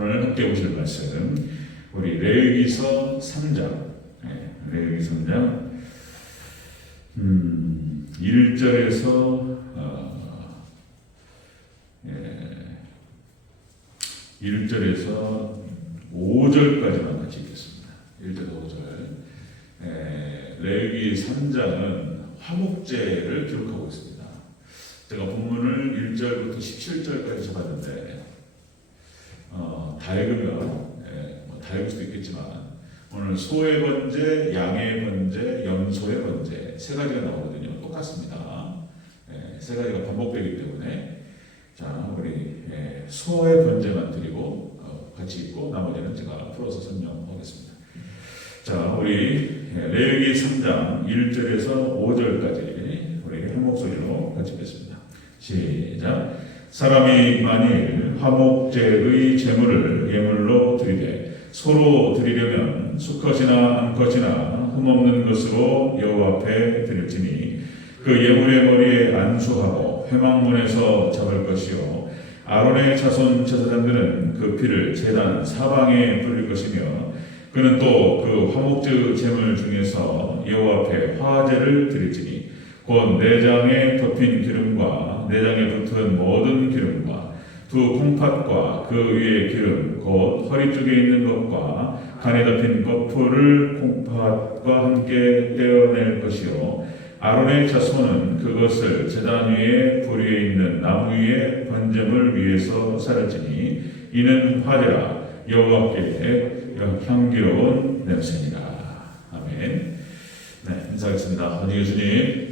오늘 함께 보실 말씀 우리 레위기서 3장 레위기 3장 1절에서 1절에서 5절까지만 같이 읽겠습니다. 1절에서 5절. 레위기 3장은 화목제를 기록하고 있습니다. 제가 본문을 1절부터 17절까지 잡았는데 다 읽으면 다 읽을 수도 있겠지만 오늘 소의 번제, 양의 번제, 염소의 번제 세 가지가 나오거든요. 똑같습니다. 세 가지가 반복되기 때문에 자 우리 소의 번제만 드리고 같이 읽고 나머지는 제가 풀어서 설명하겠습니다. 자 우리 레위기 3장 1절에서 5절까지 우리 한 목소리로 같이 읽겠습니다. 시작. 사람이 만일 화목제의 제물을 예물로 드리되 소로 드리려면 수컷이나 암컷이나 흠없는 것으로 여호와 앞에 드릴지니 그 예물의 머리에 안수하고 회막문에서 잡을 것이요 아론의 자손 제사장들은 그 피를 제단 사방에 뿌릴 것이며 그는 또 그 화목제 제물 중에서 여호와 앞에 화제를 드릴지니 곧 내장에 덮인 기름과 내장에 붙은 모든 기름과 두 콩팥과 그 위의 기름 곧 허리 쪽에 있는 것과 간에 덮인 거풀을 콩팥과 함께 떼어낼 것이요 아론의 자손은 그것을 제단 위에 불 위에 있는 나무 위에 번제물 위에서 사를지니 이는 화제라 여호와께 향기로운 냄새니라. 아멘. 네, 인사하겠습니다. 어디 예수님.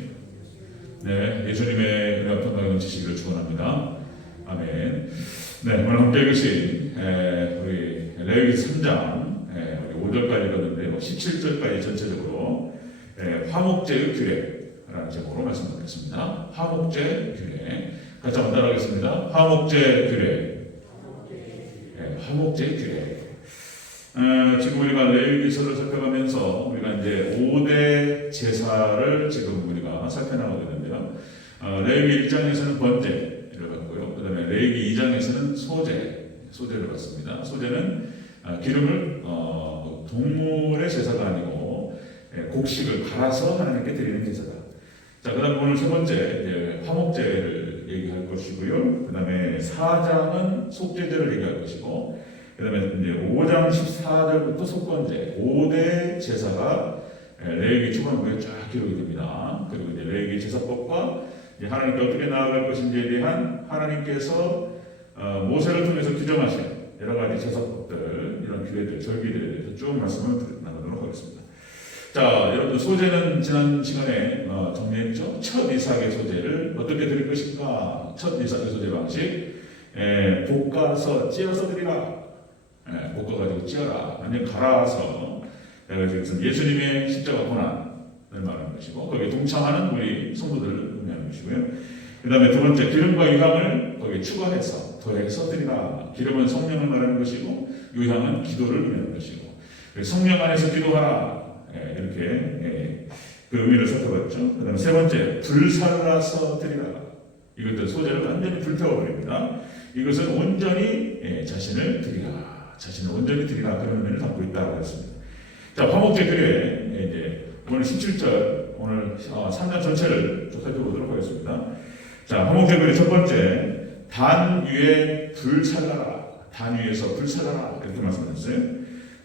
네, 예수님의 은혜와 평강이 지시기를 축원합니다. 아멘. 네, 오늘 함께 읽으신 우리 레위기 3장 우리 5절까지 읽었는데 17절까지 전체적으로 화목제의 규례라는 제목으로 말씀드리겠습니다. 화목제 규례. 같이 한번 따라하겠습니다. 화목제 규례. 화목제 규례. 지금 우리가 레위기서를 살펴가면서 우리가 이제 5대 제사를 지금 우리가 살펴나가고 있는데요. 레위기 1장에서는 번제를 봤고요. 그 다음에 레위기 2장에서는 소제를 봤습니다. 소제는 기름을 동물의 제사가 아니고 곡식을 갈아서 하나님께 드리는 제사다. 자, 그 다음에 오늘 세 번째 화목제를 얘기할 것이고요. 그 다음에 4장은 속제제를 얘기할 것이고 그 다음에 이제 5장 14절부터 속번제 5대 제사가 레위기 초반부에 쫙 기록이 됩니다. 그리고 이제 레위기 제사법과 이제 하나님께 어떻게 나아갈 것인지에 대한 하나님께서 모세를 통해서 규정하신 여러 가지 제사법들, 이런 규례들, 절기들에 대해서 쭉 말씀을 나누도록 하겠습니다. 자, 여러분들 소제는 지난 시간에 정리했죠. 첫 이삭의 소제를 어떻게 드릴 것인가? 첫 이삭의 소제 방식, 볶아서 찧어서 드리라. 볶아가지고 찧어라. 완전 갈아서 그래서 예수님의 십자가 고난을 말하는 것이고 거기에 동참하는 우리 성도들을 의미하는 것이고요. 그 다음에 두 번째 기름과 유향을 거기에 추가해서 더해서 드리라. 기름은 성령을 말하는 것이고 유향은 기도를 의미하는 것이고 성령 안에서 기도하라. 이렇게 그 의미를 살펴봤죠. 그 다음에 세 번째 불살라서 드리라. 이것도 소재를 완전히 불태워버립니다. 이것은 온전히 자신을 드리라. 자신을 온전히 드리라. 그런 의미를 담고 있다고 했습니다. 자, 화목제 규례 이제 오늘 17절 오늘 3장 전체를 좀 살펴보도록 하겠습니다. 자, 화목제 규례 첫 번째 단 위에 불 살라라. 단 위에서 불 살라라. 이렇게 말씀하셨어요.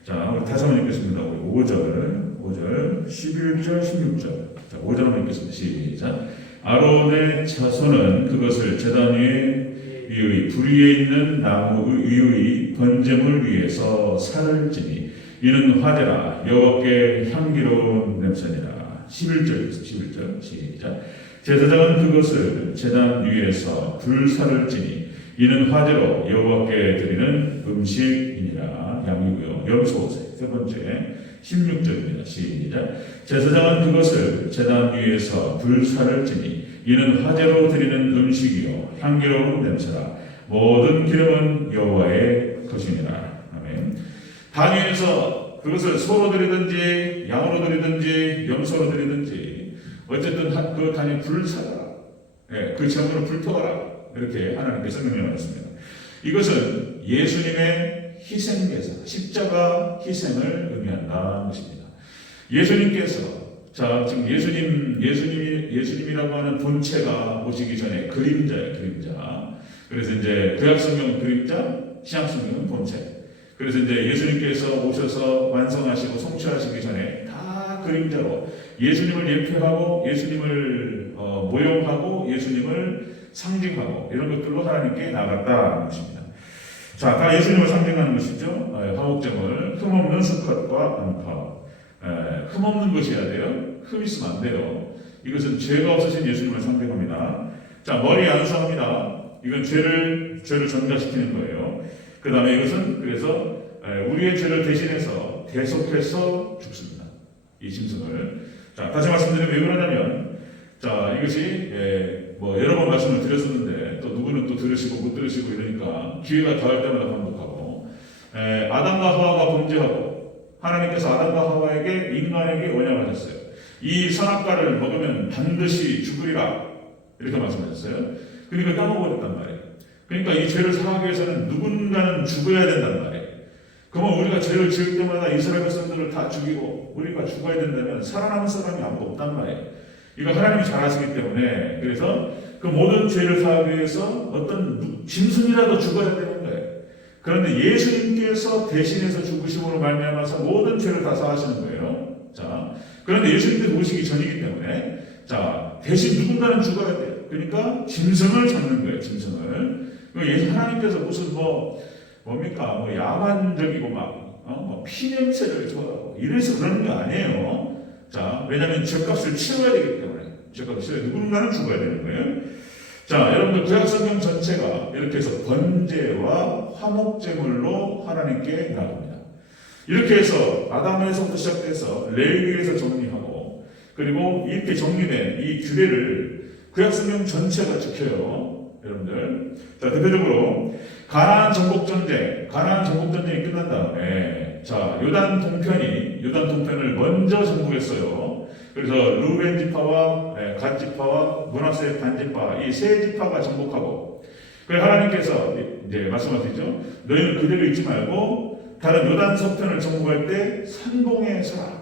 자, 우리 다시 한번 읽겠습니다. 우리 5절, 11절, 16절. 자, 5절 한번 읽겠습니다. 시작. 아론의 자손은 그것을 제단 위의 불 위에 있는 나무 위의 번제물 위에서 살을지니 이는 화제라 여호와께 향기로운 냄새니라. 11절 시작. 제사장은 그것을 제단 위에서 불살을지니 이는 화제로 여호와께 드리는 음식이니라. 양이고요. 염소 세 번째 16절입니다. 시작. 제사장은 그것을 제단 위에서 불살을지니 이는 화제로 드리는 음식이요 향기로운 냄새라. 모든 기름은 여호와의 것이니라. 아멘. 단 위에서 그것을 소로 드리든지 양으로 드리든지 염소로 드리든지 어쨌든 그 단위 불살아라. 그 제물을 불태워라. 이렇게 하나님께서 명령하셨습니다. 이것은 예수님의 희생제사, 십자가 희생을 의미한다는 것입니다. 예수님께서 지금 예수님이라고 하는 본체가 오시기 전에 그림자예요, 그림자. 그래서 이제 구약성경 그림자, 신약성경은 본체. 그래서 이제 예수님께서 오셔서 완성하시고 성취하시기 전에 다 그림자로 예수님을 예표하고 예수님을 모형하고 예수님을 상징하고 이런 것들로 하나님께 나갔다는 것입니다. 자, 다 예수님을 상징하는 것이죠. 화목제물, 흠없는 수컷과 암파. 흠없는 것이어야 돼요. 흠 있으면 안 돼요. 이것은 죄가 없으신 예수님을 상징합니다. 자, 머리 안수합니다. 이건 죄를 전가시키는 거예요. 그 다음에 이것은 그래서 우리의 죄를 대신해서 대속해서 죽습니다. 이 짐승을. 자, 다시 말씀드리면 왜 그러냐면, 자, 이것이 뭐 여러 번 말씀을 드렸었는데 또 누구는 또 들으시고 못 들으시고 이러니까 기회가 더할 때마다 반복하고, 아담과 하와가 범죄하고 하나님께서 아담과 하와에게 인간에게 언약하셨어요. 이 선악과를 먹으면 반드시 죽으리라 이렇게 말씀하셨어요. 그러니까 까먹어버렸단 말이에요. 그러니까 이 죄를 사하기 위해서는 누군가는 죽어야 된단 말이에요. 그러면 우리가 죄를 지을 때마다 이스라엘 백성들을 다 죽이고 우리가 죽어야 된다면 살아남은 사람이 아무도 없단 말이에요. 이거 하나님이 잘 아시기 때문에, 그래서 그 모든 죄를 사하기 위해서 어떤 짐승이라도 죽어야 되는 거예요. 그런데 예수님께서 대신해서 죽으심으로 말미암아서 모든 죄를 다 사하시는 거예요. 자, 그런데 예수님께서 오시기 전이기 때문에, 자, 대신 누군가는 죽어야 돼요. 그러니까 짐승을 잡는 거예요. 짐승을. 하나님께서 무슨 뭡니까? 야만적이고 뭐 피냄새를 좋아하고 이래서 그러는 게 아니에요. 자, 왜냐하면 죄값을 치러야 되기 때문에. 죄값을 치러야 누군가는 죽어야 되는 거예요. 자, 여러분들 구약성경 전체가 이렇게 해서 번제와 화목제물로 하나님께 나갑니다. 이렇게 해서 아담에서부터 시작해서 레위기에서 정리하고, 그리고 이렇게 정리된 이 규례를 구약성경 전체가 지켜요. 여러분들. 자, 대표적으로 가나안 정복전쟁이 끝난 다음에, 자, 요단 동편을 먼저 정복했어요. 그래서 루벤 지파와 갓 지파와 므낫세 반 지파, 이 세 지파가 정복하고, 그래서 하나님께서 이제 말씀하시죠. 너희는 그대로 있지 말고 다른 요단 서편을 정복할 때 선봉에 서라.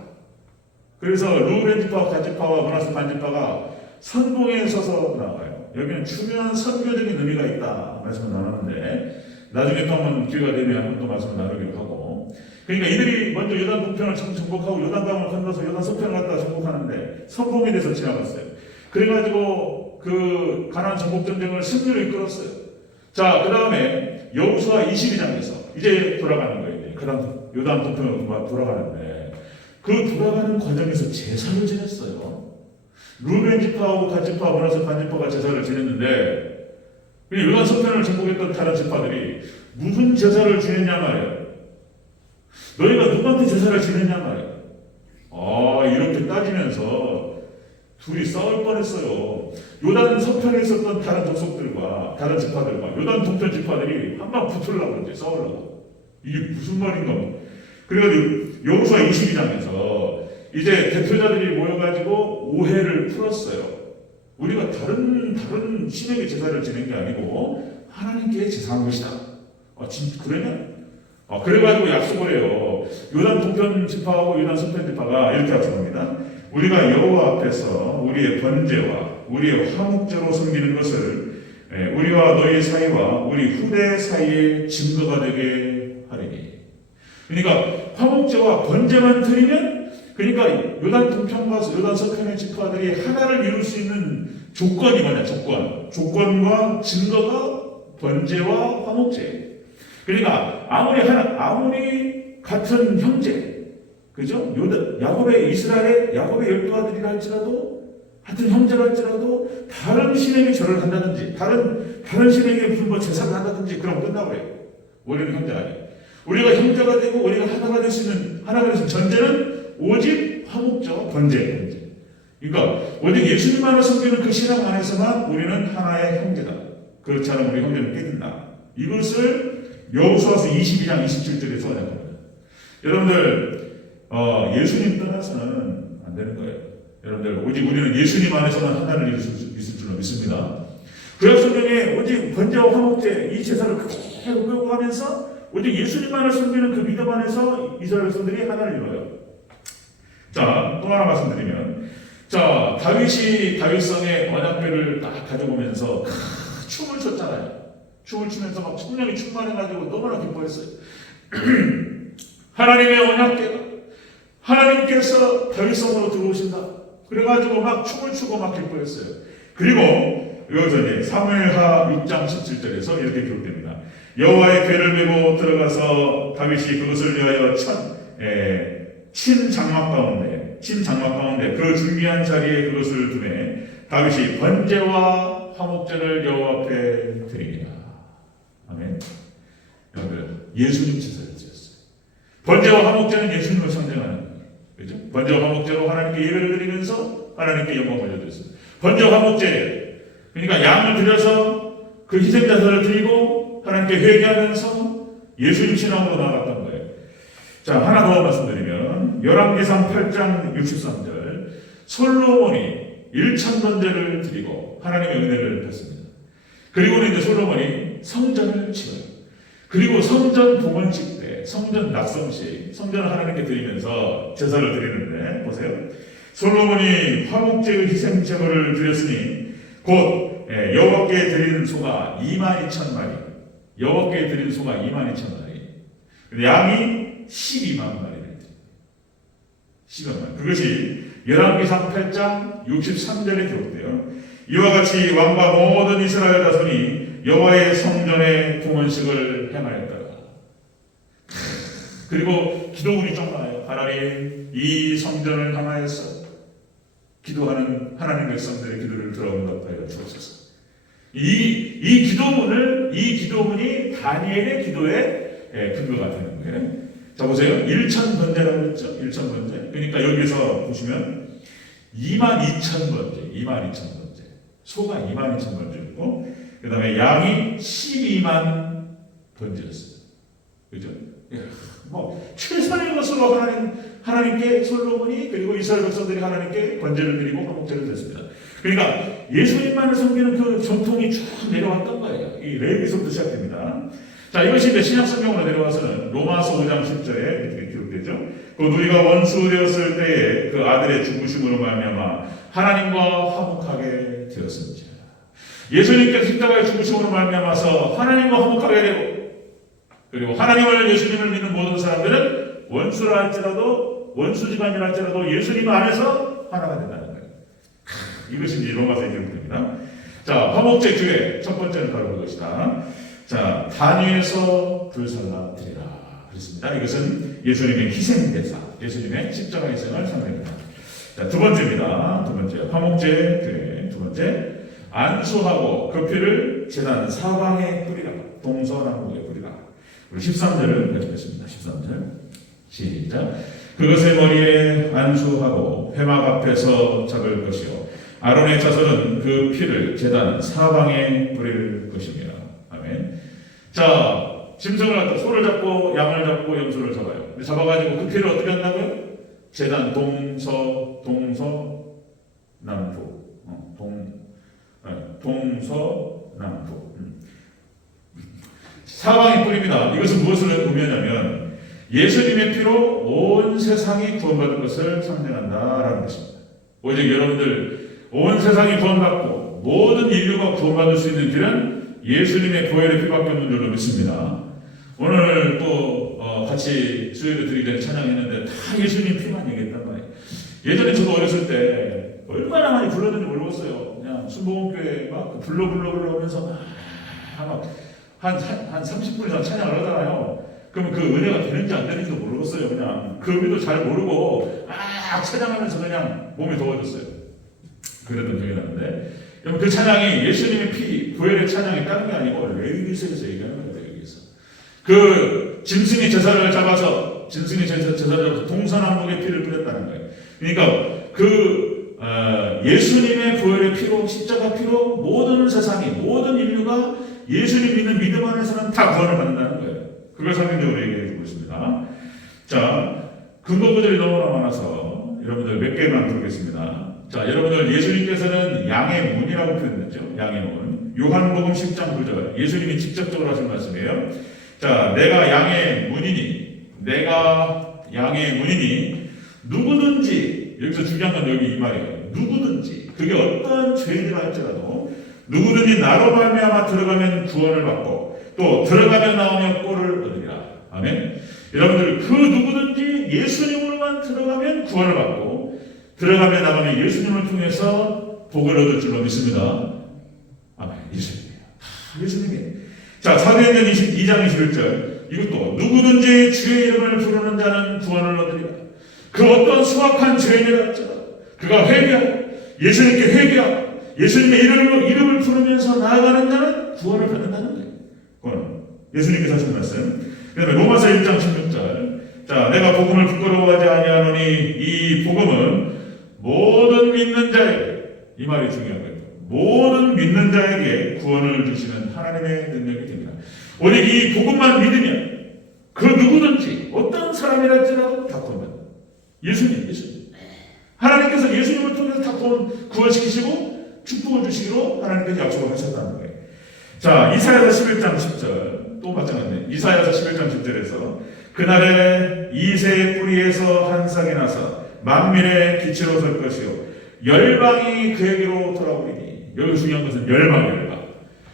그래서 루벤 지파와 갓 지파와 므낫세 반 지파가 선봉에 서서 나와요. 여기는 중요한 선교적인 의미가 있다 말씀을 나눴는데, 나중에 또 한번 기회가 되면 한번 또 말씀을 나누기로 하고, 그러니까 이들이 먼저 요단 동편을 정복하고 요단강을 건너서 요단 서편을 갖다 정복하는데 선봉에 대해서 지나갔어요. 그래가지고 그 가나안 정복 전쟁을 승리로 이끌었어요. 자, 그 다음에 여호수아 22장에서 이제 돌아가는 거예요. 그다음 요단 동편으로 돌아가는데, 그 돌아가는 과정에서 제사를 지냈어요. 루벤 지파하고 갓 지파, 므낫세 반 지파가 제사를 지냈는데, 요단 서편을 정복했던 다른 지파들이 무슨 제사를 지냈냐 말이에요. 너희가 누구한테 제사를 지냈냐 말이에요. 이렇게 따지면서 둘이 싸울 뻔했어요. 요단 서편에 있었던 다른 족속들과 다른 지파들과 요단 동편 지파들이 한방 붙으려고 이제 싸우려고. 이게 무슨 말인가. 그래가지고 여호수아 22장에서 이제 대표자들이 모여가지고 오해를 풀었어요. 우리가 다른 신에게 제사를 지낸 게 아니고 하나님께 제사한 것이다. 진짜 그러냐? 그래가지고 약속을 해요. 요단 동편 지파하고 요단 서편 지파가 이렇게 약속합니다. 우리가 여호와 앞에서 우리의 번제와 우리의 화목제로 섬기는 것을 우리와 너희 사이와 우리 후대 사이의 증거가 되게 하리니. 그러니까 화목제와 번제만 드리면, 그러니까 요단 동편과 요단 서편의 지파들이 하나를 이룰 수 있는 조건이 뭐냐? 조건과 증거가 번제와 화목제. 그러니까 아무리 같은 형제, 그죠? 야곱의 야곱의 12아들이라 할지라도, 같은 형제라 할지라도 다른 신에게 절을 한다든지 다른 신에게 무슨 제사를 한다든지 그럼 끝나버려요. 우리는 형제 아니에요. 우리가 형제가 되고 우리가 하나가 될 수 있는 전제는 오직 화목제와 번제. 그러니까 오직 예수님만을 섬기는 그 신앙 안에서만 우리는 하나의 형제다. 그렇지 않으면 우리 형제는 깨진다. 이것을 여호수아서 22장 27절에서 하는 겁니다. 여러분들, 예수님 떠나서는 안 되는 거예요. 여러분들, 오직 우리는 예수님 안에서만 하나를 이룰 수 있을 줄로 믿습니다. 구약성경에 오직 번제와 화목제 이 제사를 계속 끌고 가면서 오직 예수님만을 섬기는 그 믿음 안에서 이스라엘 백성들이 하나를 이뤄요. 자, 또 하나 말씀드리면, 자, 다윗이 다윗성의 언약궤를 딱 가져오면서 춤을 췄잖아요. 춤을 추면서 막 성령이 충만해가지고 너무나 기뻐했어요. 하나님의 언약궤가 하나님께서 다윗성으로 들어오신다. 그래가지고 막 춤을 추고 막 기뻐했어요. 그리고 여기서 이제 사무엘하 6장 17절에서 이렇게 기록됩니다. 여호와의 궤를 메고 들어가서 다윗이 그것을 위하여 친 장막 가운데 그 준비한 자리에 그것을 두매 다윗이 번제와 화목제를 여호와 앞에 드립니다. 아멘. 여러분, 예수님 제사를 드렸어요. 번제와 화목제는 예수님을 상징하는 거예요. 그렇죠? 번제와 화목제로 하나님께 예배를 드리면서 하나님께 영광을 올려드렸어요. 번제와 화목제, 그러니까 양을 드려서 그 희생자들을 드리고 하나님께 회개하면서 예수님 신앙으로 나아갔던 거예요. 자, 하나 더 말씀드리면 열왕기상 8장 63절 솔로몬이 1,000번제를 드리고 하나님의 은혜를 받습니다. 그리고는 이제 솔로몬이 성전을 지어요. 그리고 성전 봉헌식 때, 성전 낙성식, 성전을 하나님께 드리면서 제사를 드리는데 보세요. 솔로몬이 화목제의 희생 제물을 드렸으니 곧 여호와께 드리는 소가 22,000마리, 여호와께 드리는 소가 22,000마리, 양이 12만 마리를 드립니다. 12만 마리. 그것이 열왕기상 8장 63절에 기록돼요. 이와 같이 왕과 모든 이스라엘 자손이 여호와의 성전의 봉헌식을 행하였다가 그리고 기도문이 좀 나와요. 하나님, 이 성전을 향하여서 기도하는 하나님 백성들의 기도를 들어응답하여 주옵소서. 이 기도문이 다니엘의 기도의 근거가 되는 거예요. 자, 보세요. 1,000번제라고 했죠. 1,000번제. 그러니까 여기서 보시면 22,000번제. 소가 22,000번제였고, 그 다음에 양이 12만 번제였어요. 그죠? 뭐, 최선의 것으로 하나님께 솔로몬이 그리고 이스라엘 백성들이 하나님께 번제를 드리고 화목제를 드렸습니다. 그러니까 예수님만을 섬기는 그 전통이 쭉 내려왔던 거예요. 이 레위기서부터 시작됩니다. 자, 이것이 이제 신약 성경으로 내려와서는 로마서 5장 10절에 이렇게 기록되죠. 곧 우리가 원수 되었을 때에 그 아들의 죽으심으로 말미암아 하나님과 화목하게 되었습니다. 예수님께서 십자가의 죽으심으로 말미암아서 하나님과 화목하게 되고, 그리고 하나님을 예수님을 믿는 모든 사람들은 원수라 할지라도 원수지간이라 할지라도 예수님 안에서 하나가 된다는 거예요. 이것이 이제 로마서의 기록입니다. 자, 화목제 규례 첫 번째는 바로 그것이다. 자, 단위에서 불살라 드리라 그랬습니다. 이것은 예수님의 희생 대사, 예수님의 십자가 희생을 상징합니다. 자, 두 번째입니다. 두 번째 화목제 규례. 두 번째 안수하고 그 피를 제단 사방에 뿌리라. 동서남북에 뿌리라. 우리 13절을 배우겠습니다. 13절 시작. 그것의 머리에 안수하고 회막 앞에서 잡을 것이요 아론의 자손은 그 피를 제단 사방에 뿌릴 것입니다. 아멘. 자, 짐승을 갖다 소를 잡고 양을 잡고 염소를 잡아요. 잡아가지고 그 피를 어떻게 한다고요? 제단 동서 남북 동서남북 사방에 뿌립니다. 이것은 무엇을 의미하냐면 예수님의 피로 온 세상이 구원받을 것을 상징한다라는 것입니다. 오직 여러분들 온 세상이 구원받고 모든 인류가 구원받을 수 있는 길은 예수님의 보혈의 피밖에 없는 줄로 믿습니다. 오늘 또 같이 수요일에 드리기 전에 찬양했는데 다 예수님 피만 얘기했단 말이에요. 예전에 저도 어렸을 때 얼마나 많이 불렀는지 모르겠어요. 그냥 순복음교회 막 불러 하면서 한 30분 이상 찬양을 하잖아요. 그러면 그 은혜가 되는지 안 되는지도 모르겠어요. 그냥 그 의미도 잘 모르고 찬양하면서 그냥 몸이 더워졌어요. 그랬던 기억이 나는데, 여러분 그 찬양이 예수님의 피, 구혈의 찬양이 다른 게 아니고 레위기서에서 얘기하는 거예요. 레위기서. 그 짐승의 제사를 잡아서 동서남북의 피를 뿌렸다는 거예요. 그러니까 예수님의 구혈의 피로, 십자가 피로 모든 세상이, 모든 인류가 예수님 믿는 믿음 안에서는 다 구원을 받는다는 거예요. 그걸 상징적으로 얘기해 주고 있습니다. 자, 근거 구절이 너무나 많아서 여러분들 몇 개만 부르겠습니다. 자, 여러분들 예수님께서는 양의 문이라고 표현했죠. 양의 문. 요한복음 10장 9절. 예수님이 직접적으로 하신 말씀이에요. 자, 내가 양의 문이니 누구든지, 여기서 중요한 건 여기 이 말이에요. 누구든지, 그게 어떤 죄인이라 할지라도 누구든지 나로 말미암아 들어가면 구원을 받고 또 들어가며 나오면 꼴을 얻으리라. 아멘. 여러분들, 그 누구든지 예수님으로만 들어가면 구원을 받고 들어가며 나가면 예수님을 통해서 복을 얻을 줄로 믿습니다. 아멘. 예수님이에요. 예수님이에요. 자, 사도행전 2장 21절, 이것도 누구든지 주의 이름을 부르는 자는 구원을 얻으리라. 그 어떤 수악한 죄인이라 할지라도 그가 회개하고 예수님께 회개하고 예수님의 이름을 부르면서 나아가는 자는 구원을 받는다는 거예요. 구원. 예수님께서 하신 말씀. 그 다음에 로마서 1장 16절. 자, 내가 복음을 부끄러워하지 아니하노니 이 복음은 모든 믿는 자에게, 이 말이 중요한 거예요. 모든 믿는 자에게 구원을 주시는 하나님의 능력이 됩니다. 오직 이 복음만 믿으면 그 누구든지 어떤 사람이랄지라도 다 구원받는다. 예수님. 하나님께서 예수님을 통해서 다 구원시키시고 축복을 주시기로 하나님께서 약속을 하셨다는 거예요. 자, 이사야서 11장 10절 또 마찬가지네. 이사야서 11장 10절에서 그날에 이새의 뿌리에서 한 싹이 나서 만민의 기치로 설 것이요 열방이 그에게로 돌아오리니. 여기 중요한 것은 열방.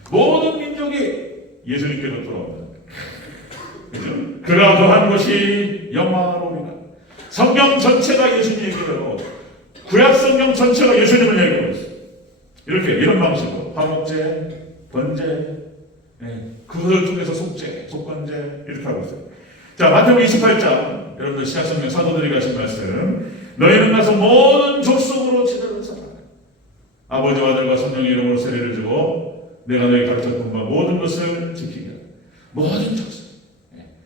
모든 민족이 예수님께로 돌아옵니다. 그죠? 그가 거한 곳이 영광으로리라. 성경 전체가 예수님 얘기해요. 구약 성경 전체가 예수님을 얘기하고 있어요. 이런 방식으로 화목제, 번제, 그것을 통해서 속죄, 속건제 이렇게 하고 있어요. 자, 마태복음 28장, 여러분들 신약성경 사도들이 가신 말씀. 너희는 가서 모든 족속으로 지도를 삼아 아버지와 아들과 성령의 이름으로 세례를 주고 내가 너희 가르쳤던 바 모든 것을 지키게. 모든 족속.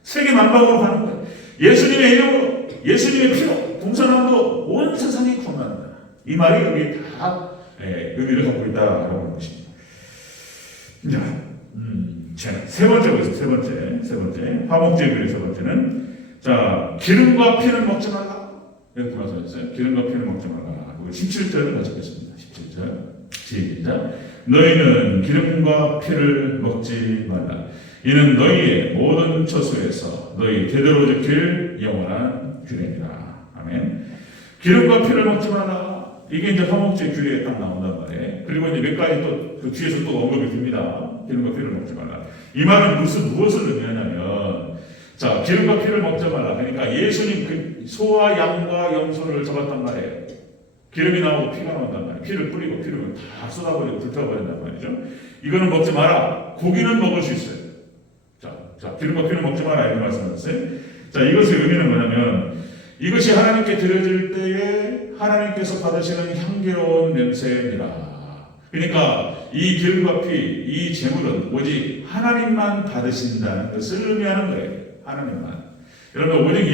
세계 만방으로 가는 거예요. 예수님의 이름으로, 예수님의 피로 동서남북 온 세상이 구원한다. 이 말이 여기 다 의미를 갖고 있다라고 하는 것입니다. 자, 세 번째 보겠습니다. 세 번째 화목제의 규례 세 번째는, 자, 기름과 피는 먹지 말라. 이렇게 말씀하셨어요. 기름과 피는 먹지 말라. 17절을 같이 보겠습니다. 17절 시작. 너희는 기름과 피를 먹지 말라. 이는 너희의 모든 처소에서 너희 대대로 지킬 영원한 규례니라. 아멘. 기름과 피를 먹지 말라. 이게 이제 화목제 규례에 딱 나온단 말이에요. 그리고 이제 몇 가지 또 그 뒤에서 또 언급이 됩니다. 기름과 피를 먹지 말라. 이 말은 무엇을 의미하냐면, 자, 기름과 피를 먹지 말라. 그러니까 예수님 그 소와 양과 염소를 잡았단 말이에요. 기름이 나오고 피가 나온단 말이에요. 피를 뿌리고 피를 다 쏟아버리고 불타버린단 말이죠. 이거는 먹지 마라. 고기는 먹을 수 있어요. 자, 기름과 피를 먹지 마라 이렇게 말씀하셨어요. 자, 이것의 의미는 뭐냐면, 이것이 하나님께 드려질 때에 하나님께서 받으시는 향기로운 냄새입니다. 그러니까 이 기름과 피, 이 제물은 오직 하나님만 받으신다는 것을 의미하는 거예요. 하나님만. 여러분, 오직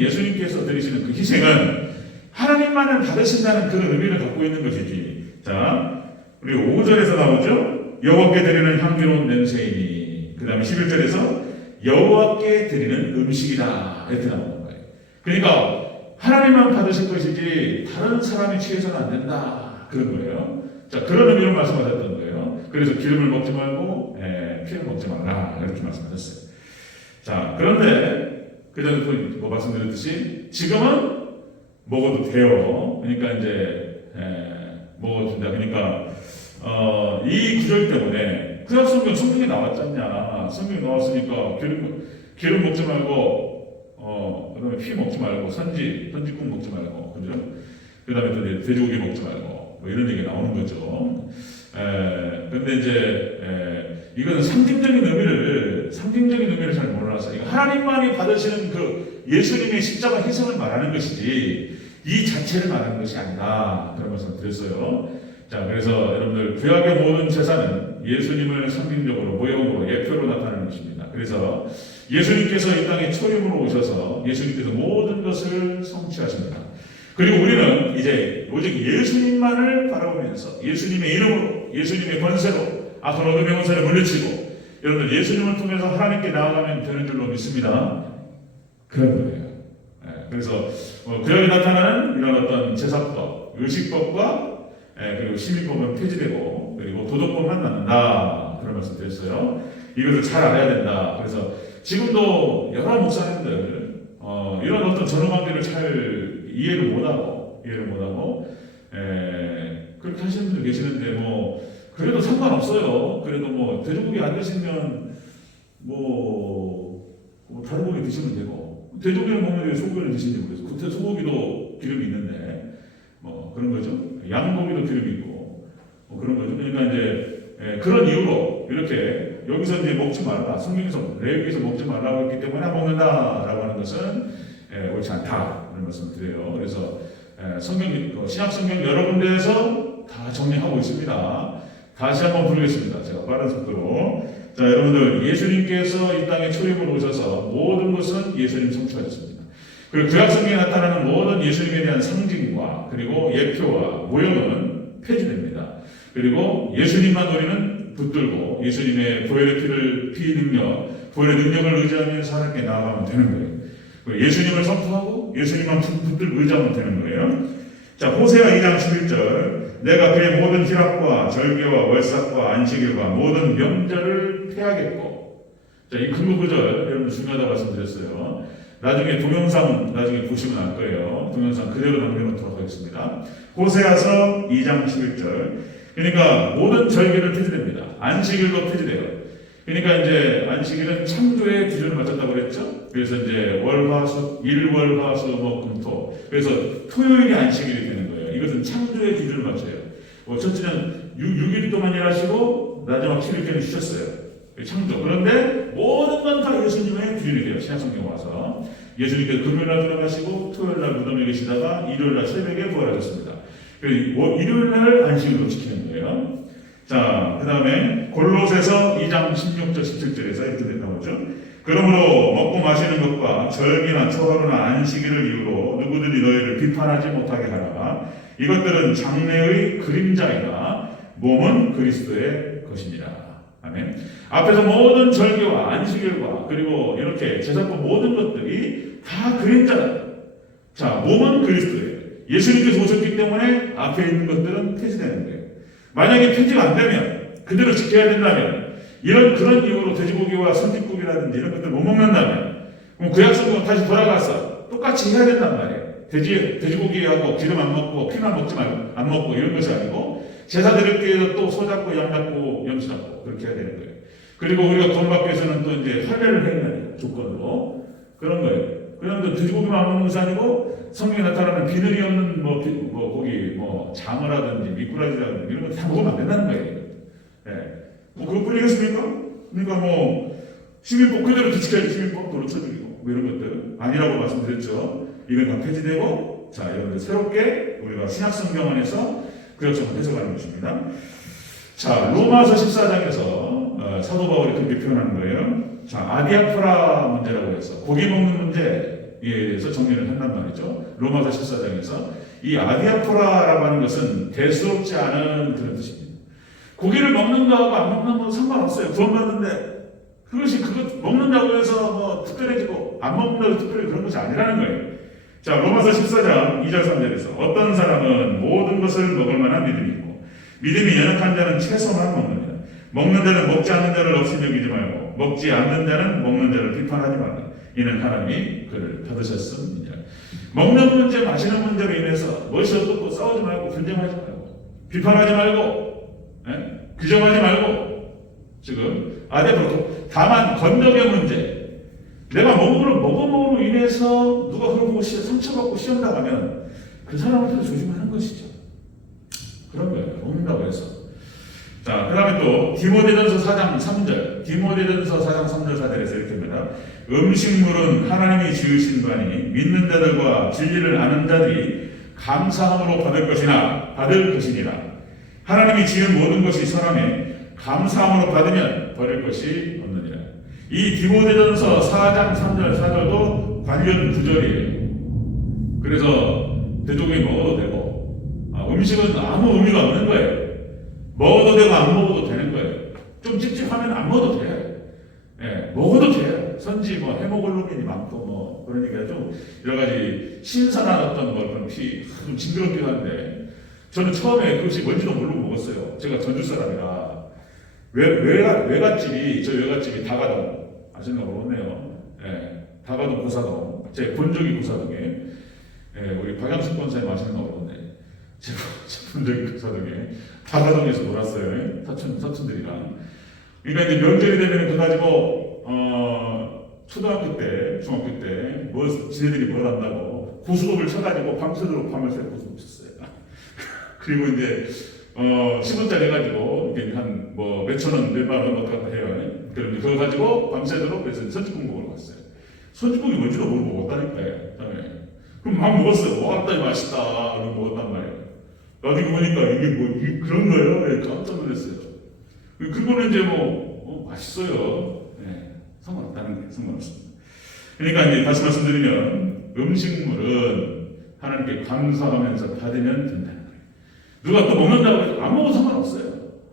예수님께서 드리시는 그 희생은 하나님만을 받으신다는 그런 의미를 갖고 있는 것이지. 자, 그리고 5절에서 나오죠. 여호와께 드리는 향기로운 냄새이니. 그 다음에 11절에서 여호와께 드리는 음식이다. 이렇게 나오는 거예요. 그러니까 하나님만 받으실 것이지 다른 사람이 취해서는 안 된다. 그런 거예요. 자, 그런 의미로 말씀하셨던 거예요. 그래서 기름을 먹지 말고 피를 먹지 말라. 이렇게 말씀하셨어요. 자, 그런데 그 전에 또 말씀드렸듯이 지금은 먹어도 돼요. 그러니까 이제 먹어도 된다. 그러니까 이 구절 때문에 구약 성경이 나왔잖냐. 성경이 나왔으니까 기름 먹지 말고 그다음에 피 먹지 말고 선지국 먹지 말고, 그죠? 그다음에 또 돼지고기 먹지 말고 뭐 이런 얘기 나오는 거죠. 근데 이제 이거는 상징적인 의미를 잘 몰라서, 이거 하나님만이 받으시는 그 예수님의 십자가 희생을 말하는 것이지 이 자체를 말하는 것이 아니다. 그런 말씀을 드렸어요. 자, 그래서 여러분들 구약의 모든 제사는 예수님을 상징적으로 모형으로 예표로 나타내는 것입니다. 그래서 예수님께서 이 땅에 초림으로 오셔서 예수님께서 모든 것을 성취하십니다. 그리고 우리는 이제 오직 예수님만을 바라보면서 예수님의 이름으로, 예수님의 권세로 악한 어둠의 권세를 물리치고 여러분들 예수님을 통해서 하나님께 나아가면 되는 줄로 믿습니다. 그런 거예요. 그래서 구약에 나타나는 이런 어떤 제사법, 의식법과 그리고 시민법은 폐지되고 그리고 도덕법만 남는다. 그런 말씀 드렸어요. 이것을 잘 알아야 된다. 그래서 지금도 여러 목사님들 이런 어떤 전후관계를 잘 이해를 못하고 그렇게 하시는 분들 계시는데 뭐 그래도 상관없어요. 그래도 뭐 돼지고기 안 드시면 뭐 다른 고기 드시면 되고, 돼지고기를 먹는 게 소고기를 드시는지 모르겠어요. 그때 소고기도 기름이 있는데 뭐 그런 거죠. 양고기도 기름이 있고 뭐 그런 거죠. 그러니까 이제 그런 이유로 이렇게 여기서 이제 먹지 말라, 성경에서 레위기에서 먹지 말라고 했기 때문에 먹는다라고 하는 것은 옳지 않다 이런 말씀을 드려요. 그래서 신약 성경 여러 군데에서 다 정리하고 있습니다. 다시 한번 부르겠습니다. 제가 빠른 속도로. 자, 여러분들, 예수님께서 이 땅에 초림을 오셔서 모든 것은 예수님 성취하셨습니다. 그리고 구약 성경에 나타나는 모든 예수님에 대한 상징과 그리고 예표와 모형은 폐지됩니다. 그리고 예수님만 우리는 붙들고 예수님의 보혈의 피를 피 능력, 보혈의 능력을 의지하면서 하나님께 나아가면 되는 거예요. 예수님을 선포하고 예수님만 붙들고 의지하면 되는 거예요. 자, 호세아 2장 11절. 내가 그의 모든 희락과 절개와 월삭과 안식일과 모든 명절을 폐하겠고. 자, 이 근거 구절 여러분 중요하다고 말씀드렸어요. 나중에 동영상 보시면 알 거예요. 동영상 그대로 남겨놓도록 하겠습니다. 호세아서 2장 11절. 그러니까 모든 절개를 폐지됩니다. 안식일도 폐지돼요. 그러니까 이제 안식일은 창조의 기준을 맞췄다고 그랬죠. 그래서 이제 월화수, 일월화수 목금토. 그래서 토요일이 안식일이 되는 거예요. 이것은 창조의 기준을 맞춰요. 첫째는 6일 동안 일하시고 마지막 7일째는 쉬셨어요. 창조. 그런데 모든 건 다 예수님의 기준이 돼요. 신약성경 와서 예수님께서 금요일날 들어가시고 토요일날 무덤에 계시다가 일요일날 새벽에 부활하셨습니다. 그리고 일요일날 안식일로 지키는 거예요. 자, 그 다음에 골로새서 2장 16절 17절에서 이렇게 나오죠. 그러므로 먹고 마시는 것과 절기나 초하루나 안식일을 이유로 누구든지 너희를 비판하지 못하게 하라. 이것들은 장래의 그림자이나 몸은 그리스도의 것입니다. 아멘. 앞에서 모든 절기와 안식일과 그리고 이렇게 제사법 모든 것들이 다 그림자다. 자, 몸은 그리스도예요. 예수님께서 오셨기 때문에 앞에 있는 것들은 폐지되는 거예요. 만약에 폐지가 안 되면 그대로 지켜야 된다면 그런 이유로 돼지고기와 선짓국이라든지 이런 것들 못 먹는다면 그럼 구약성경 다시 돌아가서 똑같이 해야 된단 말이에요. 돼지고기하고 기름 안 먹고 피만 먹지 말고 안 먹고 이런 것이 아니고 제사 드릴 때에도 또 소 잡고 양 잡고 염소 잡고 그렇게 해야 되는 거예요. 그리고 우리가 돈 받기 위해서는 또 이제 할례를 해야 돼요. 조건으로 그런 거예요. 그냥 돼지고기만 안 먹는 것이 아니고 성경에 나타나는 비늘이 없는 고기 장어라든지 미꾸라지라든지 이런 거 다 먹으면 안 된다는 거예요. 그것뿐이겠습니까? 그러니까 시민법 그대로 지켜야지. 시민법 도로 쳐주기고 이런 것들 아니라고 말씀드렸죠. 이건 다 폐지되고, 자, 여러분들 새롭게 우리가 신약성경 안에서 구약성을 해석하는 것입니다. 자, 로마서 14장에서 사도 바울이 그렇게 표현하는 거예요. 자, 아디아프라 문제라고 해서 고기 먹는 문제에 대해서 정리를 한단 말이죠. 로마서 14장에서 이 아디아프라라고 하는 것은 대수롭지 않은 그런 뜻입니다. 고기를 먹는 거하고 안 먹는 건 상관없어요. 구원받는데 그것이 그것 먹는다고 해서 특별해지고 안 먹는다고 특별히 그런 것이 아니라는 거예요. 자, 로마서 14장 2절 3절에서 어떤 사람은 모든 것을 먹을 만한 믿음이 있고 믿음이 연약한 자는 채소만 먹느니라. 먹는 자는 먹지 않는 자를 없이 여기지 말고 먹지 않는 자는 먹는 자를 비판하지 말라. 이는 하나님이 그를 받으셨음이니라. 먹는 문제, 마시는 문제로 인해서 멋이 어떻고 싸우지 말고 분쟁하지 말고 비판하지 말고 규정하지 말고 지금 아데브로 다만 건덕의 문제 내가 먹음으로 인해서 누가 그걸 보고 상처받고 시험당하면 그 사람한테도 조심하는 것이죠. 그런 거예요. 먹는다고 해서. 자, 그 다음에 또 디모데전서 4장 3절 디모데전서 4장 3절 4절에서 이렇게 합니다. 음식물은 하나님이 지으신 바니 믿는 자들과 진리를 아는 자들이 감사함으로 받을 것이니라. 하나님이 지은 모든 것이 선함에 감사함으로 받으면 버릴 것이 없느니라. 이 디모데전서 4장 3절 4절도 관련 구절이에요. 그래서 돼지고기 먹어도 되고 음식은 아무 의미가 없는 거예요. 먹어도 되고 안 먹어도 되는 거예요. 좀 찝찝하면 안 먹어도 돼요. 먹어도 돼요. 선지 헤모글로빈이 많고 그러니까 좀 여러 가지 신선한 어떤 그런 좀 징그럽기도 한데 저는 처음에 그것이 뭔지도 모르고 먹었어요. 제가 전주 사람이라 외갓집이 다가동 아시는가 모르겠네요. 예, 다가동 고사동, 제 본적이 고사동에, 예, 우리 박양숙 권사님 아시는가 모르겠네. 제가 본적이 고사동에 다가동에서 놀았어요. 사촌들이랑. 그러니까 이제 명절이 되면 그가지고 초등학교 때, 중학교 때 지네들이 뭘 한다고 고수톱을 쳐가지고 밤새도록 밤을 새고 고수톱 쳤어요. 그리고 이제 10원짜리 해가지고 이게 한 뭐 몇천 원, 몇만 원 왔다 갔다 해요. 그럼 그거 가지고 밤새도록 그래서 선지국 먹으러 갔어요. 선지국이 뭔지도 모르고 먹었다니까요. 그럼 막 먹었어요. 왔다 맛있다. 그러고 먹었단 말이에요. 나중에 보니까 이게 그런 거예요. 깜짝 놀랐어요. 그거는 이제 맛있어요. 네, 상관없다는 게 상관없습니다. 그러니까 이제 다시 말씀드리면 음식물은 하나님께 감사하면서 받으면 된다는 거예요. 누가 또 먹는다고 해서 안 먹어도 상관없어요.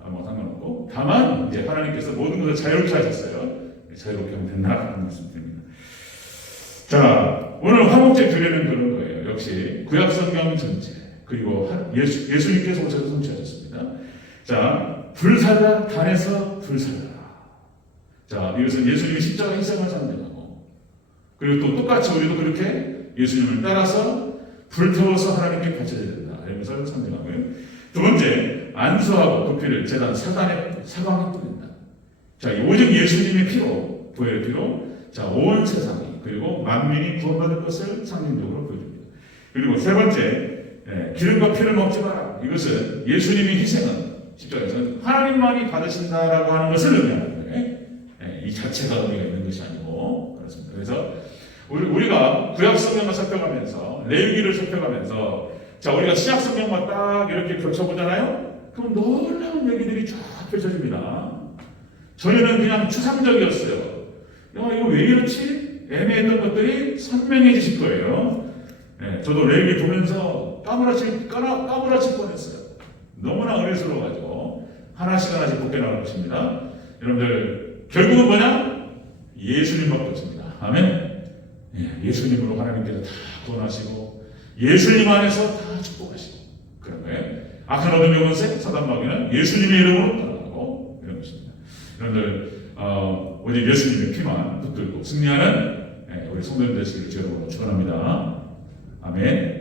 안 먹어도 상관없고 다만 이제 하나님께서 모든 것을 자유롭게 하셨어요. 자유롭게 하면 된다는 말씀드립니다. 자, 오늘 화목제 규례는 그런 거예요. 역시 구약성경 전체 그리고 예수님께서 오셔서 성취하셨습니다. 자, 불사라 단에서 불사라. 자, 이것은 예수님이 십자가 희생을 상징하고 그리고 또 똑같이 우리도 그렇게 예수님을 따라서 불태워서 하나님께 바쳐야 된다. 이러면서 상징하고요. 두 번째, 안수하고 그 피를 제단 사방에 뿌린다. 자, 오직 예수님의 피로, 보혈의 피로, 자, 온 세상이 그리고 만민이 구원받을 것을 상징적으로 보여줍니다. 그리고 세 번째, 기름과 피를 먹지 마라. 이것은 예수님이 희생은 십자가에서 하나님만이 받으신다라고 하는 것을 의미하는 거예요. 이 자체가 의미가 있는 것이 아니고 그렇습니다. 그래서 우리가 구약 성경을 살펴가면서 레위기를 살펴가면서 자 우리가 시약 성경과 딱 이렇게 겹쳐보잖아요. 그럼 놀라운 얘기들이 쫙 펼쳐집니다. 저희는 그냥 추상적이었어요. 이거 왜 이렇지? 애매했던 것들이 선명해지실 거예요. 저도 레위기 보면서 까무라칠 뻔했어요. 너무나 어리스러워가지고 하나씩 복해 나갈 것입니다. 여러분들 결국은 뭐냐? 예수님밖에 없습니다. 아멘. 예수님으로 하나님께서 다 구원하시고 예수님 안에서 다 축복하시고 그런 거예요. 악한 어둠 영혼세 사단 마귀는 예수님의 이름으로 따라가고 이런 것입니다. 여러분들 오직 예수님의 피만 붙들고 승리하는 우리 성도들 되시기를 주님으로 축원합니다. 아멘.